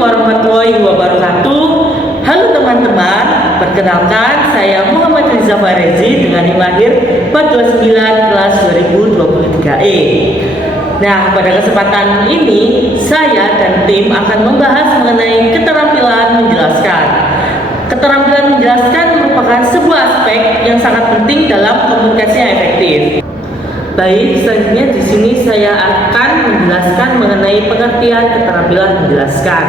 warahmatullahi wabarakatuh. Halo teman-teman, perkenalkan saya Muhammad Riza Farezi dengan NIM lahir 429 kelas 2023E. Nah, pada kesempatan ini saya dan tim akan membahas mengenai keterampilan menjelaskan. Keterampilan menjelaskan merupakan sebuah aspek yang sangat penting dalam komunikasi yang efektif. Baik, selanjutnya di sini saya akan menjelaskan mengenai pengertian keterampilan menjelaskan.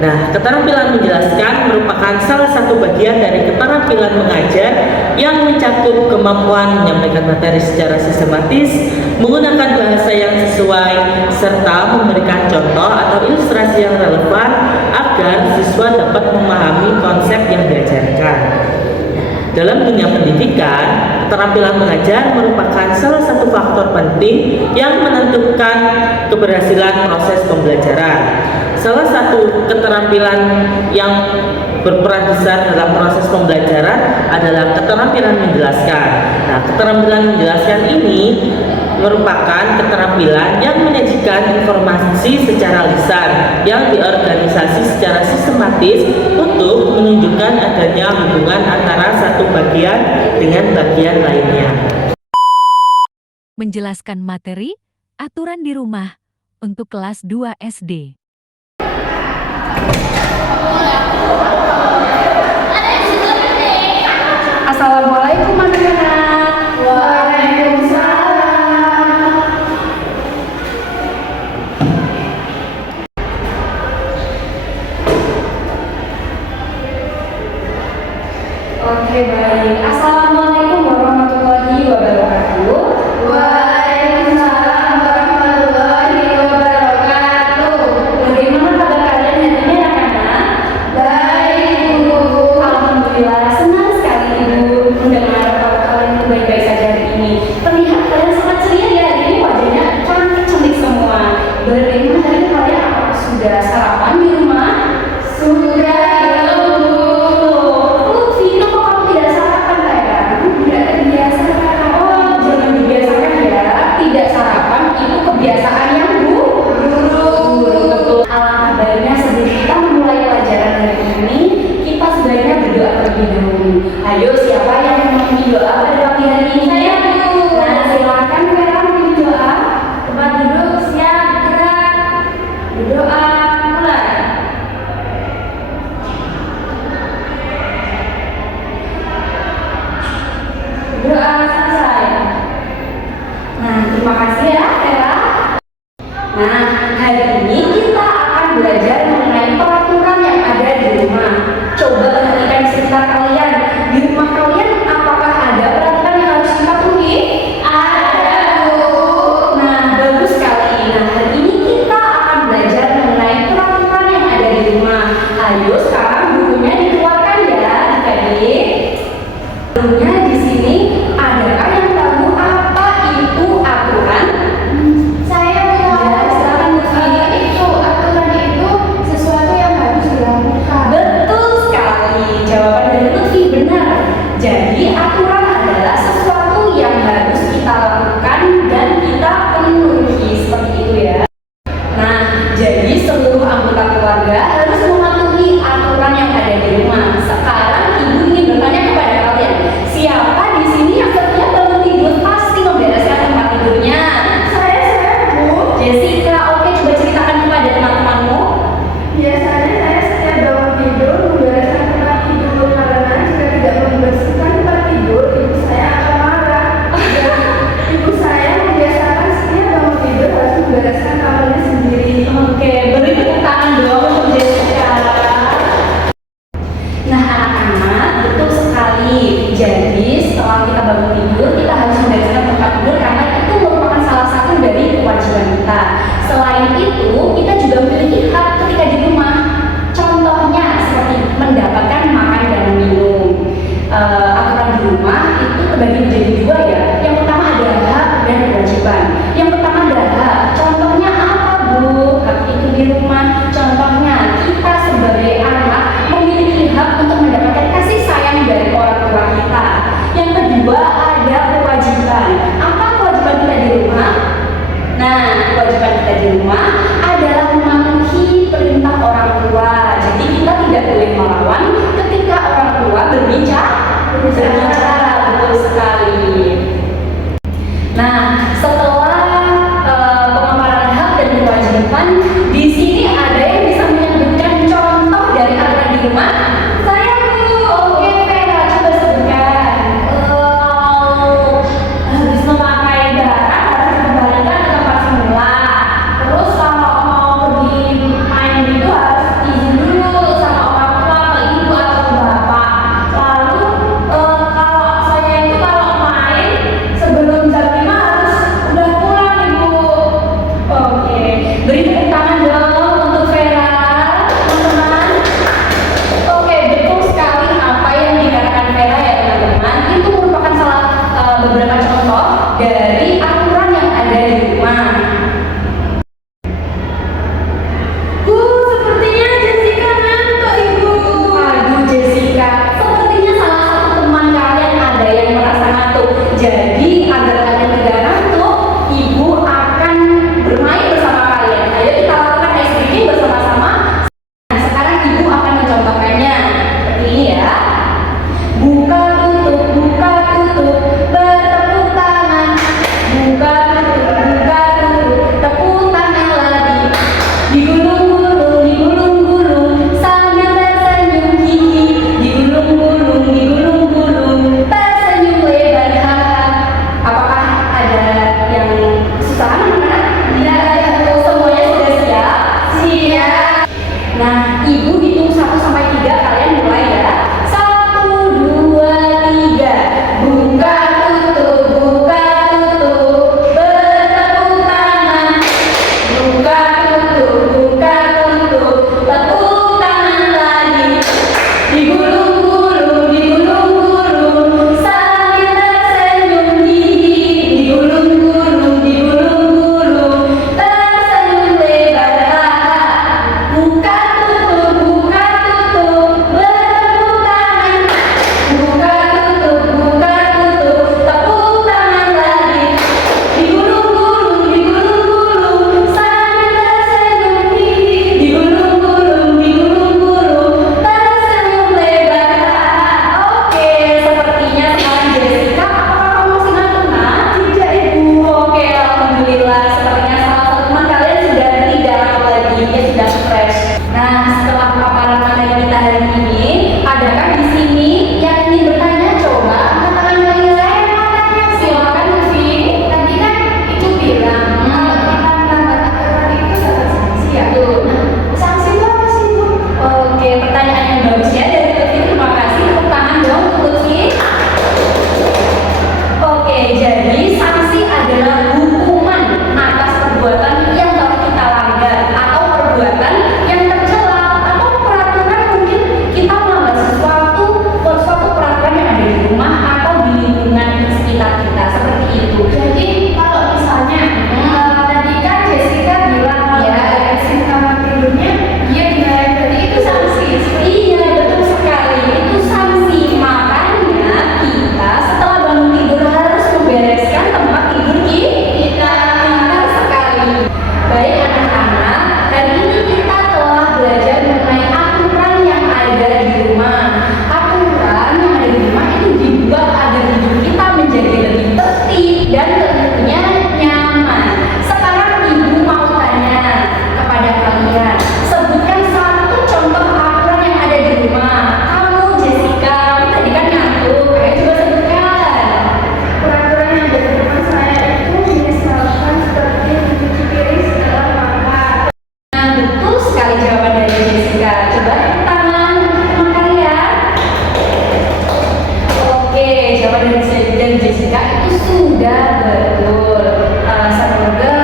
Nah, keterampilan menjelaskan merupakan salah satu bagian dari keterampilan mengajar yang mencakup kemampuan menyampaikan materi secara sistematis, menggunakan bahasa yang sesuai, serta memberikan contoh atau ilustrasi yang relevan agar siswa dapat memahami konsep yang diajarkan. Dalam dunia pendidikan, keterampilan mengajar merupakan salah satu faktor penting yang menentukan keberhasilan proses pembelajaran. Salah satu keterampilan yang berperan besar dalam proses pembelajaran adalah keterampilan menjelaskan. Nah, keterampilan menjelaskan ini merupakan keterampilan yang menyajikan informasi secara lisan yang diorganisasi secara sistematis untuk menunjukkan adanya hubungan antara satu bagian dengan bagian lainnya. Menjelaskan materi, aturan di rumah untuk kelas 2 SD. Assalamualaikum anak-anak. Waalaikumsalam. Oke, baik. Assalamualaikum warahmatullahi wabarakatuh. Waalaikumsalam warahmatullahi wabarakatuh. Bagaimana kabar kalian hari ini anak-anak? Baik, Bu. Alhamdulillah, senang sekali Ibu mendengar kalau kalian itu baik-baik saja hari ini. Terlihat kalian sangat ceria ya hari ini, wajahnya cantik-cantik semua. Bagaimana hari ini kalian apakah sudah sarapan di rumah? Sudah. Ayo, siapa yang memimpin doa pada pagi hari ini? Saya, Bu. Nah, silakan Vera memimpin doa. Tempat duduk, siap, gerak. Berdoa, mulai. Berdoa selesai. Nah, terima kasih ya, Vera. Nah, hari ini kita akan belajar mengenai peraturan yang ada di rumah. Coba perhatikan sekitar kalian. Di rumah kalian apakah ada peraturan yang harus dipatuhi? Ada, Bu. Nah, bagus sekali. Nah, hari ini kita akan belajar mengenai peraturan yang ada di rumah. Ayo sekarang bukunya dikeluarkan ya, adik-adik. Bukunya di sini, adakah yang tahu apa itu aturan? Saya tahu. Ya, silakan Lutfi. Aturan itu sesuatu yang harus dilakukan. Betul sekali. Jawaban dari Lutfi benar. Jadi aturan adalah sesuatu yang harus kita lakukan dan kita penuhi, seperti itu ya. Nah, jadi seluruh anggota keluarga harus mematuhi aturan Nah, setelah paparan materi kita hari ini, adakah di sini yang ingin bertanya? Coba angkat tangan bagi saya. Silakan, Lutfi. Tadi kan Ibu bilang kalau kita melanggar aturan itu dapat sanksi ya. Nah, sanksi itu apa sih, Bu? Oke, pertanyaan yang bagus ya dari Lutfi. Terima kasih. Tepuk tangan dong, Lutfi. Oke, jadi sanksi adalah hukuman atas perbuatan yang telah kita langgar atau perbuatan yang tercela atau peraturan mungkin kita melanggar suatu peraturan yang ada di rumah atau di lingkungan sekitar kita seperti itu. Jadi kalau misalnya tadi kan Jessica bilang ya eksim kamar tidurnya dia dinilai berarti itu sanksi. Iya betul sekali itu sanksi. Makanya kita setelah bangun tidur harus membereskan tempat tidur kita. Benar sekali. Baik anak-anak, hari ini kita telah belajar mengenai aturan yang ada di rumah. Aturan yang ada di rumah itu dibuat agar hidup kita menjadi lebih tertib dan tentunya nyaman. Sekarang Ibu mau tanya kepada kalian, sebutkan satu contoh aturan yang ada di rumah. Kamu Jessica, kamu tadi kan ngantuk, ayo coba sebutkan. Peraturan yang ada di rumah saya itu misalkan seperti mencuci piring setelah makan. Nah, betul sekali jawaban dari Jessica. Coba tepuk tangan untuk teman kalian. Oke, jawaban dari Jessica itu sudah betul. Semoga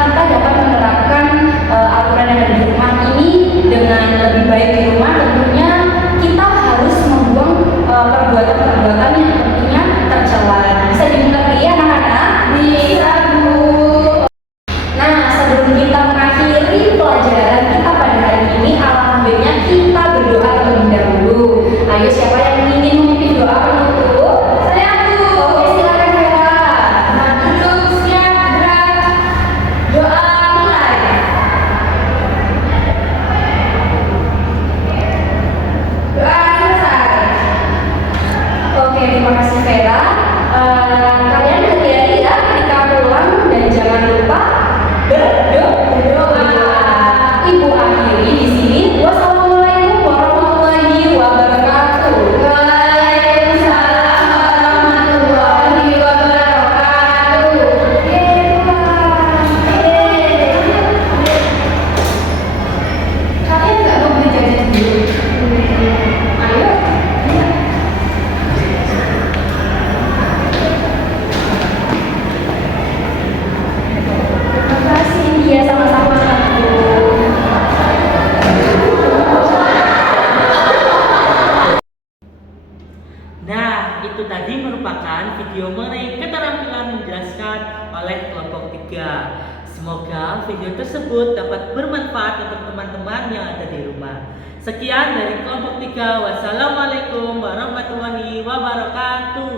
kita dapat menerapkan aturan yang ada di rumah ini dengan lebih baik di rumah. Tentunya kita harus membuang perbuatan-perbuatan yang tentunya tercela. Bisa dimengerti ya anak-anak? Bisa, Bu. Nah, sebelum kita mengakhiri pelajaran kita pada hari ini, alangkah baiknya kita berdoa terlebih dahulu. Ayo, siapa yang ingin memimpin doa penutup? Saya, Bu. Oke, silakan Vera. Nah, duduk, siap, gerak. Doa mulai. Doa selesai. Oke, terima kasih Vera. Kalian hati-hati ya ketika pulang dan jangan lupa berdoa. Ibu akhiri di sini. Wassalamualaikum warahmatullahi wabarakatuh. Waalaikumsalam warahmatullahi wabarakatuh. Kalian nggak mau beli jajan dulu? Ayo. Terima kasih, dia sama-sama. Nah, itu tadi merupakan video mengenai keterampilan menjelaskan oleh kelompok 3. Semoga video tersebut dapat bermanfaat untuk teman-teman yang ada di rumah. Sekian dari kelompok 3. Wassalamualaikum warahmatullahi wabarakatuh.